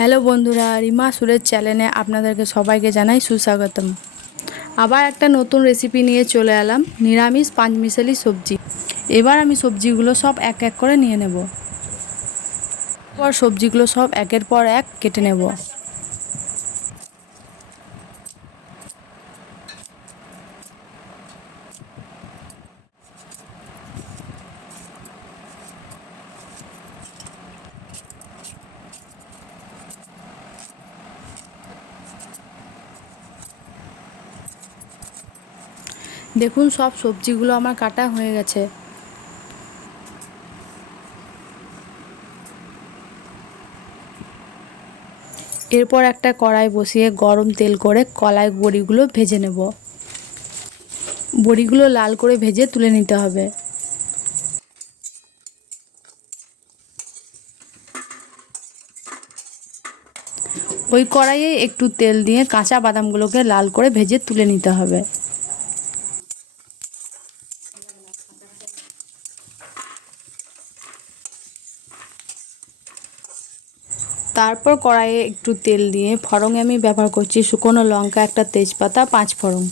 Hello বন্ধুরা, রিমা সুরের চ্যানেলে আপনাদেরকে সবাইকে জানাই সুস্বাগতম। আবার একটা নতুন রেসিপি নিয়ে চলে এলাম, নিরামিষ পাঁচমিশালি সবজি। এবার আমি সবজিগুলো সব এক এক করে নিয়ে নেব। পর সবজিগুলো সব একের পর এক কেটে নেব। দেখুন, সব সবজিগুলো আমার কাটা হয়ে গেছে। এরপর একটা কড়াই বসিয়ে গরম তেল করে কলাই বড়িগুলো ভেজে নেব। বড়িগুলো লাল করে ভেজে তুলে নিতে হবে। ওই কড়াইয়ে একটু তেল দিয়ে কাঁচা বাদামগুলোকে লাল করে ভেজে তুলে নিতে হবে। তারপর কড়াইয়ে একটু তেল দিয়ে ফড়ঙে আমি ব্যবহার করছি শুকনো লঙ্কা, একটা তেজপাতা, 5 ফোড়ন।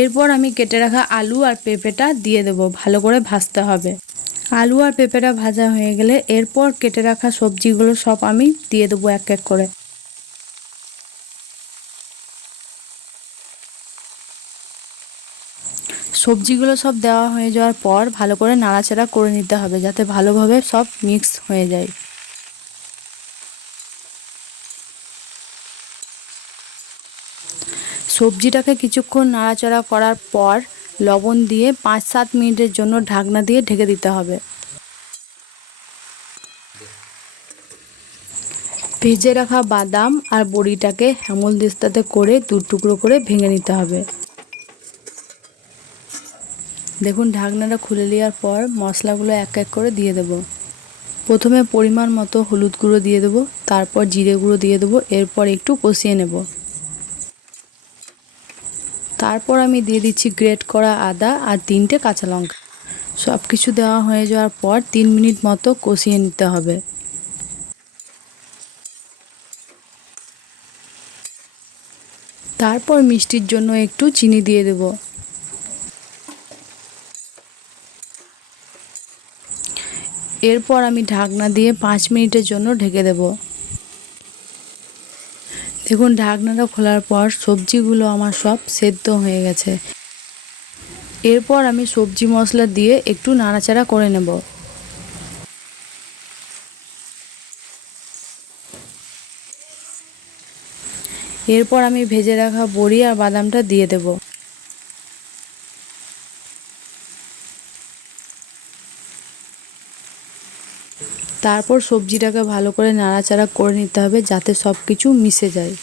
এরপর আমি কেটে রাখা আলু আর পেঁপেটা দিয়ে দেবো, ভালো করে ভাজতে হবে। আলু আর পেঁপেটা ভাজা হয়ে গেলে এরপর কেটে রাখা সবজিগুলো সব আমি দিয়ে দেবো এক এক করে। সবজিগুলো সব দেওয়া হয়ে যাওয়ার পর ভালো করে নাড়াচাড়া করে নিতে হবে, যাতে ভালোভাবে সব মিক্স হয়ে যায়। সবজিটাকে কিছুক্ষণ নাড়াচাড়া করার পর লবণ দিয়ে 5-7 মিনিটের জন্য ঢাকনা দিয়ে ঢেকে দিতে হবে। ভেজে রাখা বাদাম আর বড়িটাকে হেমলদিস্তাতে করে 2 টুকরো করে ভেঙে নিতে হবে। দেখুন, ঢাকনাটা খুলে নেওয়ার পর মশলাগুলো এক এক করে দিয়ে দেব। প্রথমে পরিমাণ মতো হলুদ গুঁড়ো দিয়ে দেবো, তারপর জিরে গুঁড়ো দিয়ে দেবো, এরপর একটু কষিয়ে নেব। তারপর আমি দিয়ে দিচ্ছি গ্রেট করা আদা আর 3টে কাঁচা লঙ্কা। সব কিছু দেওয়া হয়ে যাওয়ার পর 3 মিনিট মতো কষিয়ে নিতে হবে। তারপর মিষ্টির জন্য একটু চিনি দিয়ে দেব। এরপর আমি ঢাকনা দিয়ে 5 মিনিটের জন্য ঢেকে দেব। দেখুন, ঢাকনাটা খোলার পর সবজিগুলো আমার সব সেদ্ধ হয়ে গেছে। এরপর আমি সবজি মশলা দিয়ে একটু নাড়াচাড়া করে নেব। এরপর আমি ভেজে রাখা বড়ি আর বাদামটা দিয়ে দেব। তারপর সবজিটাকে ভালো করে নাড়াচাড়া করে নিতে হবে, যাতে সব কিছু মিশে যায়।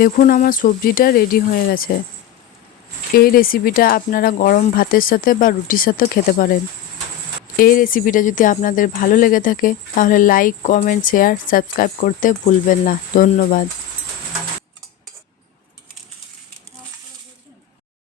দেখুন, আমার সবজিটা রেডি হয়ে গেছে। এই রেসিপিটা আপনারা গরম ভাতের সাথে বা রুটির সাথেও খেতে পারেন। এই রেসিপিটা যদি আপনাদের ভালো লেগে থাকে তাহলে লাইক, কমেন্ট, শেয়ার, সাবস্ক্রাইব করতে ভুলবেন না। ধন্যবাদ।